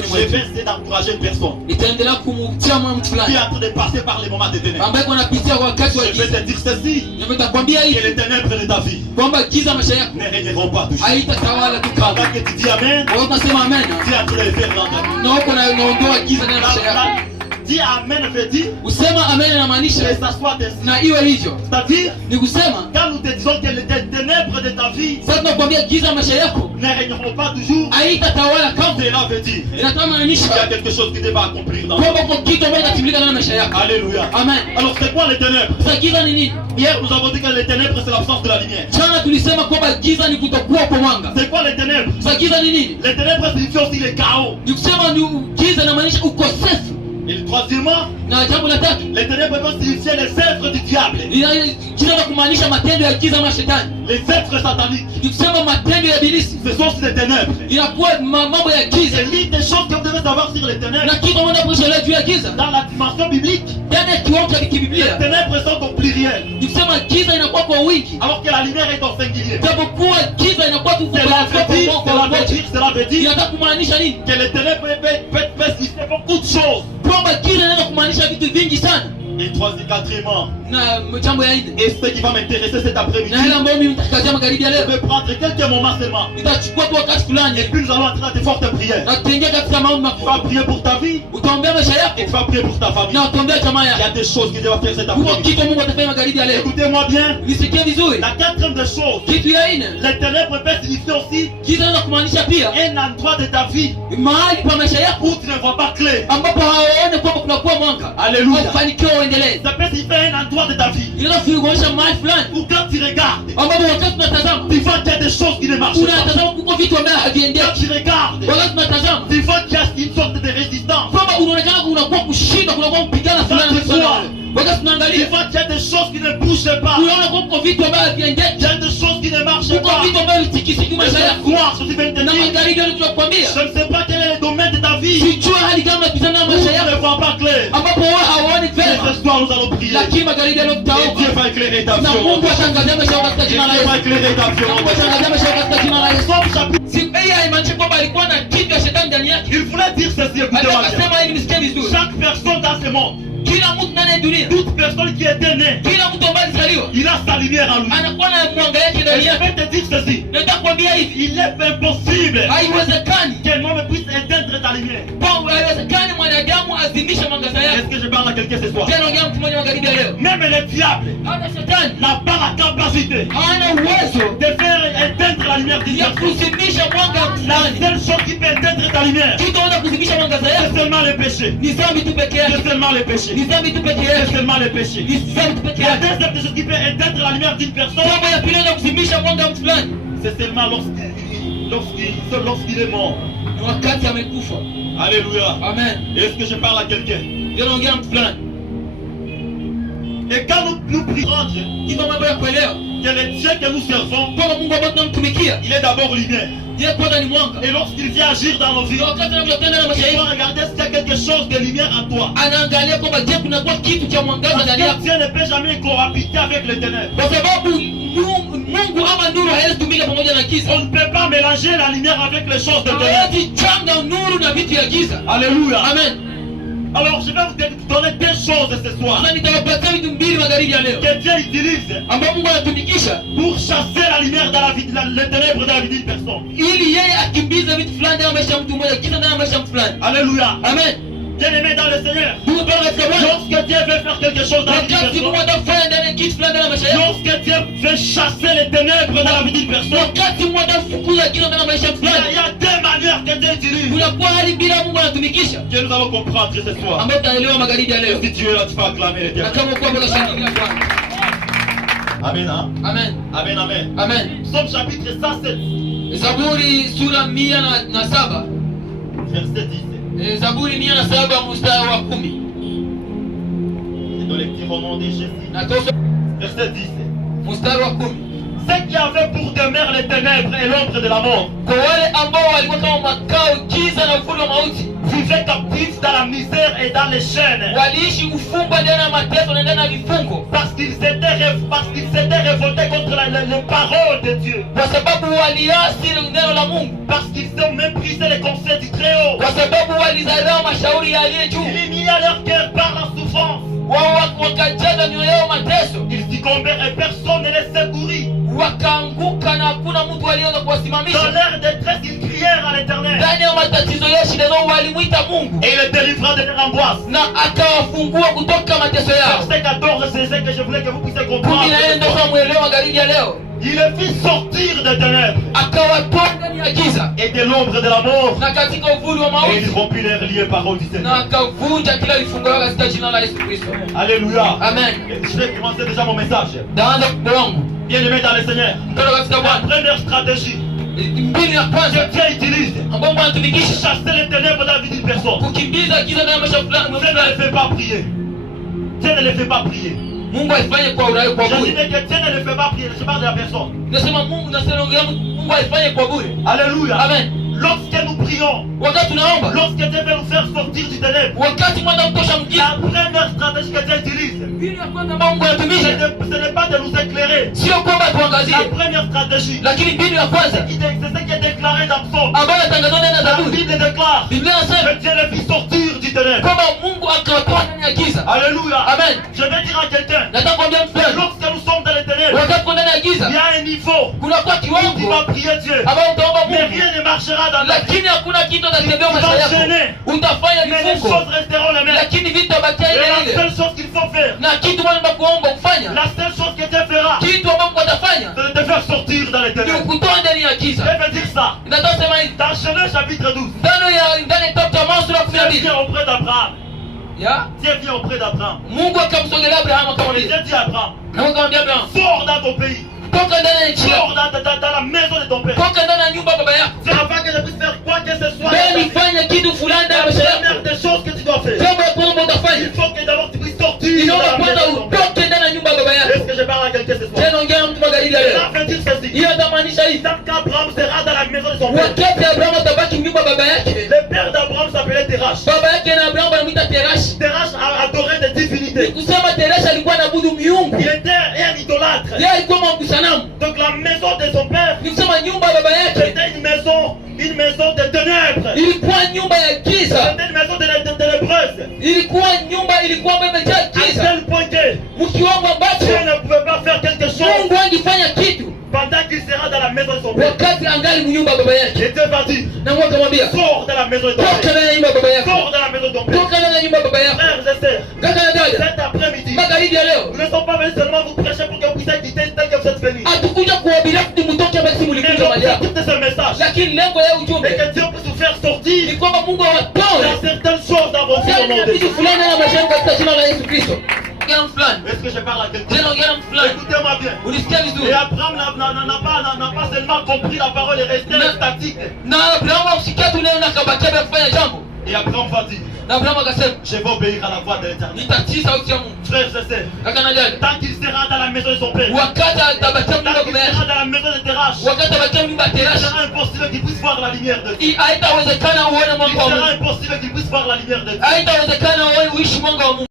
miongoni Je mwetu. vais essayer d'encourager une personne Nitaendelea kumtia moyo mtu qui fulani est en train de passer par les moments de ténèbres. ambaye anapitia kwa wakati wa Je vais giza. te dire ceci, Nitakwambia que hivi les ténèbres de ta vie kwamba giza maisha yako ne régneront pas toujours. haitatawala tu kama. Pendant que tu dis Amen, Wewe unasema amen. tu es en train de le faire dans ta vie. Na uko unaondoa giza ndani ya maisha yako. Dis Amen veut dire Usema amen inamaanisha que ça soit ainsi. na iwe hivyo. C'est-à-dire, Ni kusema quand nous te disons que les ténèbres de ta vie sasa tunakwambia giza maisha yako ne régneront pas toujours, haitatawala kama. cela veut dire qu'il y a Inatamaanisha quelque chose qui va accomplir dans ta vie. kwamba kwa kitu ambacho kitatimilika ndani ya maisha yako. Alléluia. Amen. Alors c'est quoi les ténèbres? Sasa giza ni nini? Hier nous avons dit que les ténèbres c'est l'absence de la lumière. Jana tulisema kwamba giza ni kutokuwa kwa mwanga. C'est quoi les ténèbres? Sasa giza ni nini? Les ténèbres signifient aussi les chaos. Ni kusema ni giza inamaanisha ukosefu. Et troisièmement, Na jambo la tatu, les ténèbres peuvent signifier les êtres du diable, giza na kumaanisha matendo ya giza ama shetani. les êtres sataniques. Ni kusema matendo ya ibilisi. Ce sont aussi des ténèbres. Inakuwa mambo ya giza. C'est l'une des choses que vous devez savoir sur les ténèbres. Na kitu ambacho tunapaswa juu ya giza. Dans la dimension biblique, Ndani ya kiwango cha les kibiblia. ténèbres sont au pluriel, Ni kusema giza inakuwa kwa wingi. alors que la lumière est au singulier. Japokuwa giza inakuwa tu Cela veut dire inataka kumaanisha nini? que les ténèbres peuvent signifier beaucoup de choses. Kwamba giza inaweza kumaanisha vitu vingi sana. Et quatrièmement, Na jambo ya nne. et ce qui va m'intéresser cet après-midi, Na ile ambayo mimi nitakazia magharibi ya je leo. vais prendre quelques moments seulement. Nitachukua tu wakati fulani Et puis nous allons entrer dans des fortes prières. na tutaingia katika maombi Tu vas makubwa. prier pour ta vie Utaombea maisha et yako tu vas prier pour ta famille. na utaombea jamaa Il y a yako. des choses que Dieu va faire cet Huko après-midi. kitu Mungu atafanya magharibi ya leo. Écoutez-moi bien. Nisikie vizuri. La quatrième des choses, Kitu ya nne, les ténèbres peuvent signifier aussi giza inaweza kumaanisha pia un endroit de ta vie mahali pa maisha yako où tu ne vois pas clair. ambapo hawaone kwamba kunakuwa mwanga. Alléluia. Ufanikiwe uendelee. Ça peut signifier un endroit de ta vie Inaweza kuonyesha mahali fulani où quand tu regardes, ambapo wakati tunatazama tu vois qu'il y a des choses qui ne marchent pas. unatazama kuko vitu ambavyo Quand haviendeki. tu regardes, Wakati tunatazama tu vois qu'il y a une sorte de résistance. kwamba unaonekana kunakuwa kushinda, kunakuwa kupigana fulani na fulani. Wakati Tu tunaangalia vois qu'il y a des choses qui ne bougent pas. unaona kwamba kuko vitu ambavyo Il haviendeki. y a des choses qui ne marchent Kuko pas. vitu ambavyo vitikisiki maisha Je yako. crois, je vais te Na dire, magharibi leo tunakwambia je ne sais pas quel est le domaine de ta vie sijua hali gani unapita nayo où maisha tu ne yako vois pas clair. ambapo wewe hauoni Mais vema, ce soir, nous allons prier. lakini magharibi leo Et Dieu tutaomba va éclairer ta na vie. Mungu atangazia maisha yako katika Et jina la Dieu va Yesu. éclairer ta vie. Mungu atangazia maisha yako katika jina la Yesu. Somme chapitre. Si hii haimaanishi kwamba alikuwa na kitu ya shetani ndani yake. Il voulait dire ceci, écoutez-moi Alitaka bien. sema hivi, nisikie vizuri. Chaque personne dans ce monde, Kila mtu ndani ya dunia, toute personne qui est née, kila mtu ambaye alizaliwa il a sa lumière en lui. anakuwa na mwanga yake Et ndani je yake. vais te dire ceci. Nataka kuambia hivi, Il est impossible haiwezekani qu'un homme puisse éteindre ta lumière. kwamba haiwezekani mwanadamu azimishe mwangaza yake. Est-ce que je parle à quelqu'un ce soir? Tena ongea mtu mmoja magharibi ya leo. Même le diable Hata shetani n'a pas la capacité hana uwezo de faire éteindre la lumière d'une ya personne. kuzimisha mwanga wa La fulani. seule chose qui peut éteindre ta lumière, Kitu anaweza kuzimisha mwangaza c'est yako seulement le péché. ni dhambi tu peke yake. C'est seulement le péché. Ni dhambi tu peke C'est yake. seulement le péché. Ni dhambi tu peke La yake. deuxième des choses qui peut éteindre la lumière d'une personne, Jambo ya pili na kuzimisha mwanga wa mtu fulani c'est seulement lorsqu'il est mort. ni wakati amekufa. Alléluia. Amen. Est-ce que je parle à quelqu'un? Tena ongea mtu fulani. Et quand nous prions Kitu mambo ya kuelewa que le Dieu que nous servons, kwamba Mungu ambaye tunamtumikia il est d'abord lumière. yeye kwanza ni mwanga. Et lorsqu'il vient agir dans nos vies, Na wakati anapotenda na maisha il doit yetu regarder s'il y a quelque chose de lumière en toi. anaangalia kwamba je, kunakuwa kitu cha mwangaza Parce ndani que yako, Dieu ne peut jamais cohabiter avec les ténèbres. kwa sababu Mungu ama nuru hawezi tumika pamoja na giza. On ne peut pas mélanger la lumière avec les choses de ténèbres. Hawezi changa nuru na vitu ya giza. Alléluia. Amen. Alors je vais vous donner deux choses ce soir Sasa nitawapatia vitu mbili magharibi ya leo que Dieu utilise ambapo Mungu anatumikisha pour chasser la lumière dans la vie, les ténèbres dans la vie d'une personne. ili yeye akimbize vitu fulani ndani ya maisha ya mtu mmoja, giza ndani ya maisha ya mtu fulani. Alléluia. Amen. Bien-aimé dans le Seigneur, Mungu pale katika Bwana, lorsque Dieu veut faire quelque chose dans la vie d'une wakati Mungu personne, atafanya ndani ya kitu fulani ndani ya maisha yako, lorsque Dieu veut chasser les ténèbres dans la vie d'une personne, wakati Mungu atafukuza giza ndani ya maisha ya mtu il fulani, y a deux manières que Dieu utilise kunakuwa hali bila Mungu anatumikisha que nous allons comprendre ce soir. ambayo tutaelewa magharibi ya leo. Si tu es là, tu vas acclamer les Na ténèbres. kama kwa Bwana shangilia Bwana. Amen, hein? Amen. Amen, amen. Amen. Psaume chapitre 107, Zaburi sura 107. verset 10. Zaburi 107 mstari wa 10. C'est dans les petits romans de Jésus. Natoka Verset 10. mstari wa 10. ceux qui avaient pour demeure les ténèbres et l'ombre de la mort, kwa wale ambao walikuwa kama makao giza na uvuli wa mauti, vivaient captifs dans la misère et dans les chaînes, waliishi kufungwa ndani ya mateso na ndani ya vifungo, parce qu'ils s'étaient révoltés contre les paroles de Dieu, kwa sababu waliasi neno la Mungu, parce qu'ils ont méprisé les conseils du Très-Haut, kwa sababu walizarau mashauri ya aliye juu. ils humiliaient leur cœur par la souffrance, Wao wakajaza mioyo yao mateso, ils succombèrent et personne ne les secourit. wakaanguka na hakuna mtu aliyeweza Dans kuwasimamisha. leur détresse, ils crièrent à l'Éternel, Ndani ya matatizo yao, shida zao, walimwita Mungu et il les délivra de leur angoisse. na akawafungua kutoka mateso yao. Verset 14, c'est ce que je voulais que vous puissiez comprendre. 14 ndio kama mwelewa magharibi ya leo. Il les fit sortir des ténèbres Akawatoa ndani ya giza et de l'ombre de la mort, na katika uvuli wa et mauti, il rompit les liens paroles du na Seigneur. akavunja kila vifungo vyao katika jina la Yesu Kristo. Alléluia. Amen. Et je vais commencer déjà mon message. Daanza kubolongo Bien-aimés dans le Seigneur, mtoto katika la Bwana. première stratégie Mbinu ya que kwanza Dieu utilise, ambao Mungu anatumikisha chasser les ténèbres dans la vie d'une personne. kukimbiza giza ndani ya maisha fulani Dieu ne les fait pas prier. Dieu ne les fait pas prier. Mungu haifanye kwa urahi, kwa Je bure. disais que Dieu ne les fait pas prier. Je parle de la personne. Nasema Mungu, nasema Mungu haifanye kwa bure. Alléluia. Amen. Lorsque nous prions, Wakati tunaomba, lorsque Dieu veut nous faire sortir du ténèbre, wakati mwana kutosha mgiza, la première stratégie que Dieu utilise, mbinu ya kwanza ambayo Mungu anatumisha ce n'est pas de nous éclairer. sio kwamba tuangazie, La première stratégie, lakini mbinu ya kwanza c'est ce qui est déclaré dans Psaume. ambayo inatangazwa ndani ya La Zaburi. Bible déclare Biblia inasema que Dieu les fit sortir du ténèbre. kwamba Mungu akawatoa ndani ya giza. Alléluia. Amen. Je vais dire à quelqu'un, Nataka kuambia mtu fulani, lorsque nous sommes dans les ténèbres, wakati tuko ndani ya il giza, y a un niveau kuna kwa où tu kiwango vas prier Dieu, ambao utaomba mais Mungu, rien ne marchera dans ta vie. lakini hakuna kitu atatembea Tu maisha vas yako. gêner, Utafanya mais les vifungo, choses resteront les mêmes. lakini vitu tabakia Et ile la ile. seule chose qu'il faut faire, Na kitu Bwana kuomba kufanya, la seule chose que Dieu fera, kitu ambacho Mungu atafanya c'est de te faire sortir dans les ni ténèbres. kutoa ndani ya giza. Dieu veut dire ça. Nataka sema hivi, Dans Genèse chapitre 12, ndani ya kitabu cha Mwanzo sura ya Dieu 12. vient auprès d'Abraham. Ya? Dieu vient auprès d'Abraham. Mungu akamsogelea Abrahamu Et akamwambia, Dieu dit à Abraham, na Mungu akamwambia Abrahamu, sors dans ton pays, toka ndani ya nchi yako, sors dans la maison de ton père. toka ndani ya nyumba ya baba yako. C'est afin que je puisse faire quoi que ce soit. Wewe nifanye kitu fulani ndani ya La maisha première yako. des choses que tu dois faire, Jambo la kwanza utafanya, il faut que d'abord tu puisses sortir de inaomba la kwanza maison de ton père. utoke ndani ya nyumba ya baba Est-ce yako. que je parle à quelqu'un ce soir? Tena ongea na mtu magharibi ya leo. Cela veut dire ceci. Hiyo inamaanisha hivi, Tant qu'Abraham sera dans la maison de son père, wakati Abrahamu atabaki nyumba ya baba yake, le père d'Abraham s'appelait Terach. baba yake na Abrahamu wanamuita Terashi. Terach adorait des divinités. Kusema Terashi alikuwa anaabudu miungu. Il était un idolâtre. Yeye alikuwa mwabudu sanamu. Donc la maison de son père, Ni kusema nyumba ya baba yake c'était une maison de ténèbres. ilikuwa nyumba ya giza. C'était une maison de ténébreuse. Ilikuwa nyumba ilikuwa imejaa À giza. tel point que Mkiwango ambacho Dieu ne pouvait pas faire quelque chose Mungu angefanya kitu pendant qu'il sera dans la maison de son père. wakati angali mnyumba ya baba yake. Et Dieu va dire, Na Mungu akamwambia, sors de la maison de ton toka père. ndani ya nyumba ya baba yako. Sors de la maison de ton père. Toka ndani ya nyumba ya baba yako. Frères et sœurs, Kaka na dada, cet après-midi, magharibi ya leo nous ne sommes pas venus seulement vous prêcher pour que vous puissiez quitter tel que vous êtes venus. hatukuja kuwahubiria mtu mtoke basi Mais mlikuja mahali hapa. l'objectif de ce message, Lakini lengo ya c'est ujumbe que Dieu puisse vous faire ni sortir kwamba Mungu awatoe dans certaines choses dans vos vies au ndani nom ya de vitu Dieu. fulani na maisha yako katika jina la Yesu Kristo. Ongea na fulani. Est-ce que je parle à quelqu'un? Tena ongea na fulani. Écoutez-moi bien. Unisikia vizuri? Et Abraham n'a pas seulement compris la parole et resté statique. Na Abrahamu akusikia tu neno na akabakia bila kufanya jambo. Et Abraham va dire, Na Abrahamu akasema, je vais obéir à la voix de l'Éternel. nitatii sauti ya Mungu. Frères et sœurs, Kaka na dada, tant qu'il sera dans la maison de son père, wakati atabakia nyumba ya tant qu'il baba sera yake, dans la maison de Terach, wakati atabakia nyumba ya il Terashi, sera impossible qu'il puisse voir la lumière de Dieu. haitawezekana uone Il mwanga wa sera Mungu. impossible qu'il puisse voir la lumière de Dieu. Haitawezekana uone uishi mwanga wa Mungu.